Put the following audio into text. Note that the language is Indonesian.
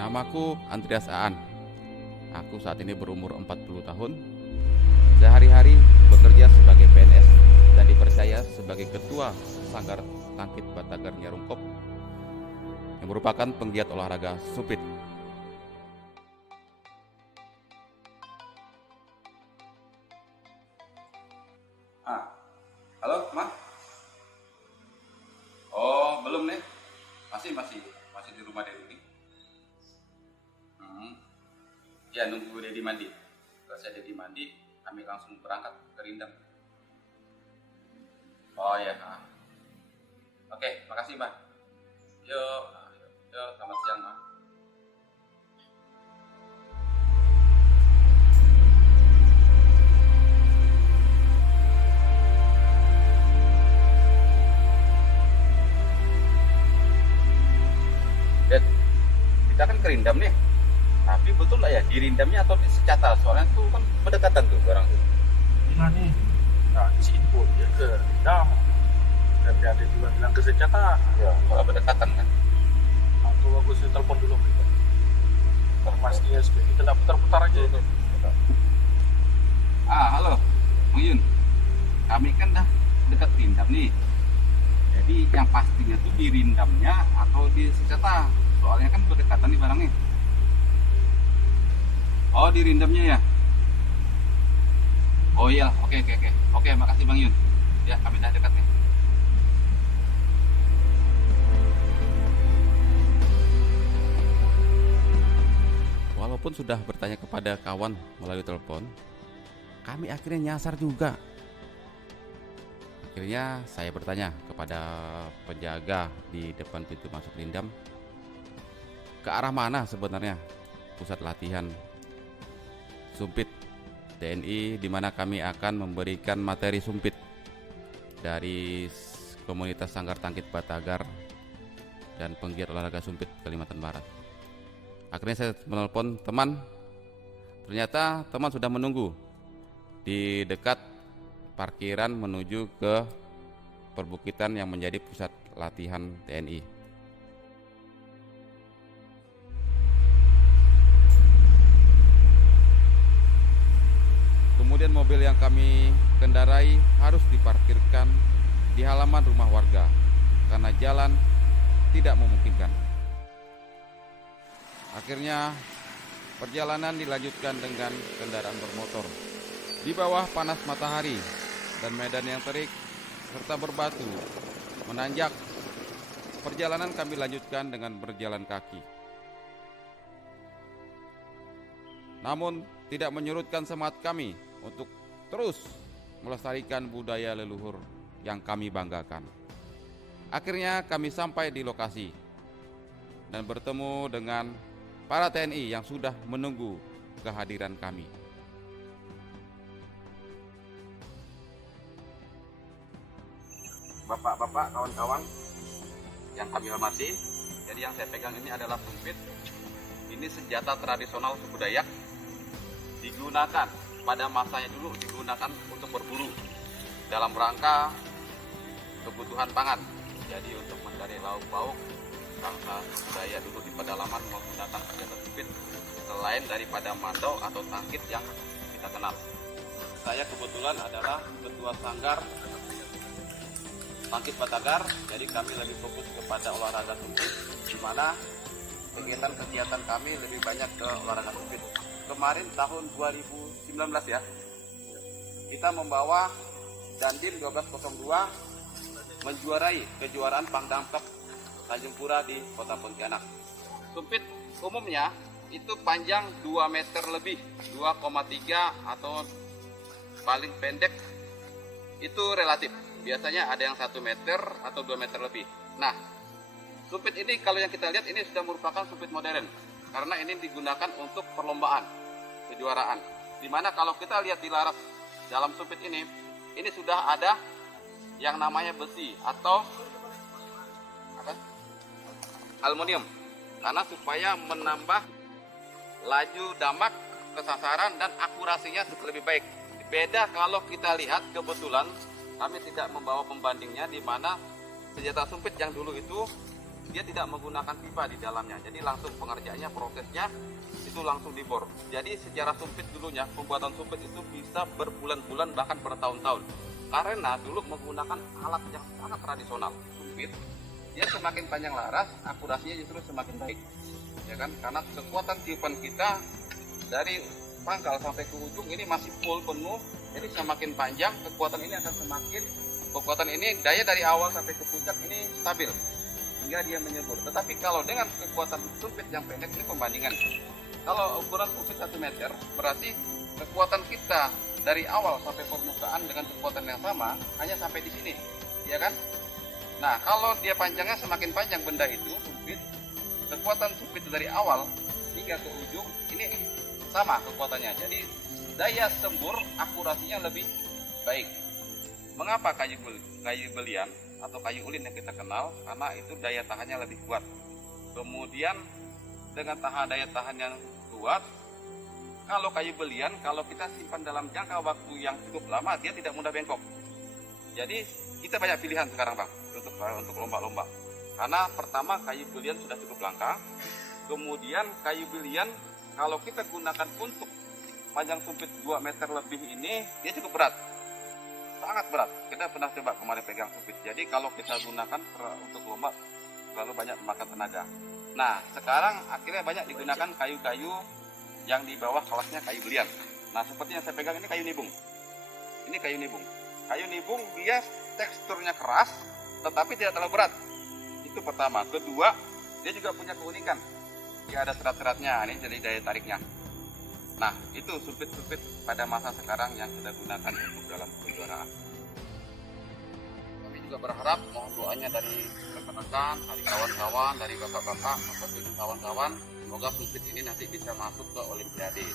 Namaku Andreas Aan. Aku saat ini berumur 40 tahun. Sehari-hari bekerja sebagai PNS dan dipercaya sebagai ketua Sanggar Tangkit Batagar Nyarungkop yang merupakan penggiat olahraga sumpit. Halo, Ma? Oh, belum nih. Masih di rumah Dedi. Ya, nunggu Dedi mandi. Selesai Dedi mandi, kami langsung berangkat ke Rindam. Oh ya. Oke, makasih, Ma. Yuk, selamat siang, Ma. Ded, kita kan ke Rindam nih. Tapi betul lah ya, di Rindamnya atau di Secata? Soalnya tuh kan berdekatan tuh barang tuh. Gimana nih? Nah, di sini dia ke Rindam. Dan ada juga bilang ke Secata. Ya, kalau berdekatan kan. Atau aku telepon dulu mereka. Informasinya supaya kita nggak putar-putar aja itu. Halo, Bang Yun. Kami kan dah dekat Rindam nih. Jadi yang pastinya tuh di Rindamnya atau di Secata? Soalnya kan berdekatan nih barangnya. Oh, di Rindamnya ya? Oh iya, oke. Oke, makasih Bang Yun. Ya, kami dah dekat nih. Walaupun sudah bertanya kepada kawan melalui telepon, kami akhirnya nyasar juga. Akhirnya saya bertanya kepada penjaga di depan pintu masuk Rindam, ke arah mana sebenarnya pusat latihan sumpit TNI, di mana kami akan memberikan materi sumpit dari komunitas Sanggar Tangkit Batagar dan penggiat olahraga sumpit Kalimantan Barat. Akhirnya saya menelpon teman. Ternyata teman sudah menunggu di dekat parkiran menuju ke perbukitan yang menjadi pusat latihan TNI. Kemudian mobil yang kami kendarai harus diparkirkan di halaman rumah warga karena jalan tidak memungkinkan. Akhirnya perjalanan dilanjutkan dengan kendaraan bermotor di bawah panas matahari dan medan yang terik serta berbatu menanjak. Perjalanan kami lanjutkan dengan berjalan kaki. Namun tidak menyurutkan semangat kami untuk terus melestarikan budaya leluhur yang kami banggakan. Akhirnya kami sampai di lokasi dan bertemu dengan para TNI yang sudah menunggu kehadiran kami. Bapak-bapak, kawan-kawan yang kami hormati, jadi yang saya pegang ini adalah sumpit. Ini senjata tradisional suku Dayak, digunakan pada masanya dulu, digunakan untuk berburu dalam rangka kebutuhan pangan. Jadi untuk mencari lauk pauk, bangsa suku Dayak dulu di pedalaman menggunakan senjata sumpit selain daripada mandau atau tangkit yang kita kenal. Saya kebetulan adalah ketua Sanggar Tangkit Batagar, jadi kami lebih fokus kepada olahraga sumpit, di mana kegiatan kami lebih banyak ke olahraga sumpit. Kemarin tahun 2019 ya, kita membawa Dandim 1202 menjuarai kejuaraan Pangdampek Tanjung Pura di Kota Pontianak. Sumpit umumnya itu panjang 2 meter lebih, 2,3 atau paling pendek itu relatif. Biasanya ada yang 1 meter atau 2 meter lebih. Nah, sumpit ini kalau yang kita lihat ini sudah merupakan sumpit modern karena ini digunakan untuk perlombaan, kejuaraan. Dimana kalau kita lihat di laras dalam sumpit ini sudah ada yang namanya besi atau aluminium, karena supaya menambah laju damak ke sasaran dan akurasinya lebih baik. Beda kalau kita lihat, kebetulan kami tidak membawa pembandingnya, di mana senjata sumpit yang dulu itu dia tidak menggunakan pipa di dalamnya. Jadi langsung pengerjaannya, prosesnya itu langsung dibor. Jadi secara sumpit dulunya, pembuatan sumpit itu bisa berbulan-bulan bahkan bertahun-tahun. Karena dulu menggunakan alat yang sangat tradisional, sumpit. Dia semakin panjang laras, akurasinya justru semakin baik. Ya kan? Karena kekuatan tiupan kita dari pangkal sampai ke ujung ini masih full penuh. Jadi semakin panjang, kekuatan ini akan semakin, kekuatan ini daya dari awal sampai ke puncak ini stabil hingga dia menyebur. Tetapi kalau dengan kekuatan sumpit yang pendek, ini pembandingan. Kalau ukuran sumpit 1 meter, berarti kekuatan kita dari awal sampai permukaan dengan kekuatan yang sama hanya sampai di sini, ya kan? Nah, kalau dia panjangnya semakin panjang benda itu sumpit, kekuatan sumpit dari awal hingga ke ujung ini sama kekuatannya. Jadi daya sembur akurasinya lebih baik. Mengapa kayu belian atau kayu ulin yang kita kenal? Karena itu daya tahannya lebih kuat. Kemudian dengan daya tahan yang kuat, kalau kayu belian, kalau kita simpan dalam jangka waktu yang cukup lama, dia tidak mudah bengkok. Jadi kita banyak pilihan sekarang Bang untuk lomba-lomba. Karena pertama kayu belian sudah cukup langka. Kemudian kayu belian kalau kita gunakan untuk panjang sumpit 2 meter lebih ini, dia cukup berat. Sangat berat. Kita pernah coba kemarin pegang sumpit. Jadi kalau kita gunakan untuk lomba terlalu banyak memakan tenaga. Nah, sekarang akhirnya banyak digunakan kayu-kayu yang di bawah kelasnya kayu belian. Nah, seperti yang saya pegang ini kayu nibung. Ini kayu nibung. Kayu nibung dia teksturnya keras, tetapi tidak terlalu berat. Itu pertama. Kedua, dia juga punya keunikan. Dia ada serat-seratnya, ini jadi daya tariknya. Nah, itu sumpit-sumpit pada masa sekarang yang kita gunakan untuk dalam kejuaraan. Kami juga berharap mohon doanya dari rekan-rekan, dari kawan-kawan, dari bapak-bapak, maupun kawan-kawan, semoga sumpit ini nanti bisa masuk ke Olimpiade.